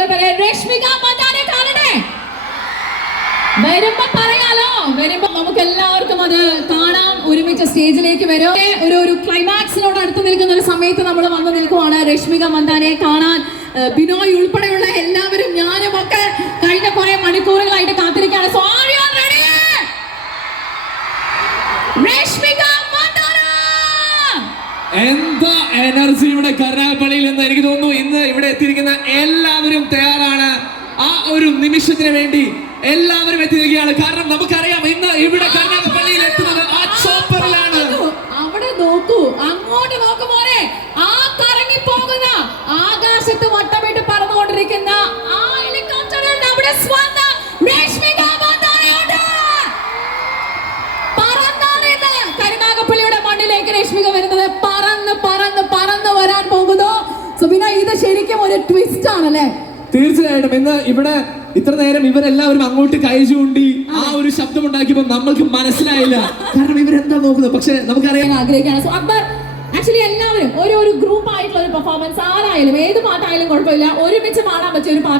രശ്മിക മന്ദാനെ കാണണേ. വരുമ്പോ പറയാലോ. വരുമ്പോ നമുക്ക് എല്ലാവർക്കും അത് കാണാം. ഒരുമിച്ച് സ്റ്റേജിലേക്ക് വരും. ഒരു ഒരു ക്ലൈമാക്സിനോട് അടുത്ത് നിൽക്കുന്ന ഒരു സമയത്ത് നമ്മൾ വന്നു നിൽക്കുവാണ് രശ്മിക മന്ദാനെ കാണാൻ. ബിനോയ് ഉൾപ്പെടെയുള്ള എല്ലാവരും ഞാനും ഒക്കെ കഴിഞ്ഞ കുറെ മണിക്കൂറുകളായിട്ട് കാത്തിരിക്കുകയാണ്. So are ready Rashmika Mandanna എന്താ എനർജി ഇവിടെ കരുനാഗപ്പള്ളിയിൽ എന്ന് എനിക്ക് തോന്നുന്നു ഇവിടെ എത്തിയിരിക്കുന്ന എല്ലാവരും തയ്യാറാണ്. ആ ഒരു നിമിഷത്തിന് വേണ്ടി എല്ലാവരും എത്തിയിരിക്കുകയാണ്. കാരണം നമുക്കറിയാം ഇന്ന് ഇവിടെ പള്ളിയിൽ എത്തുന്നത് ആ ചോപ്പറിലാണ്. അവിടെ നോക്കൂ. അങ്ങോട്ട് നോക്കു മോനെ. ആ കറങ്ങി പോകുന്ന ആകാശത്ത് വട്ടമിട്ട് പറന്നുകൊണ്ടിരിക്കുന്ന ആ ഹെലികോപ്റ്ററിൽ നമ്മുടെ ശരിക്കും ഒരു ട്വിസ്റ്റ് ആണല്ലേ? തീർച്ചയായിട്ടും. ഇന്ന് ഇവിടെ ഇത്ര നേരം ഇവരെല്ലാവരും അങ്ങോട്ട് കൈ ചൂണ്ടി ആ ഒരു ശബ്ദം ഉണ്ടാക്കിയപ്പോ നമ്മൾക്ക് മനസ്സിലായില്ല. കാരണം ഇവരെന്താ നോക്കുന്നത്? പക്ഷെ നമുക്കറിയാം. ആഗ്രഹിക്കാൻ ആഗ്രഹിക്കുകയാണ് സോ അക്ബർ ആക്ച്വലി എല്ലാവരും ഒരു ഒരു ഗ്രൂപ്പ് ആയിട്ടുള്ള ഒരു പെർഫോമൻസ് ആരായാലും ഏത് പാട്ടായാലും കുഴപ്പമില്ല. ഒരുമിച്ച് പാടാൻ പറ്റിയ ഒരു പാട്ട്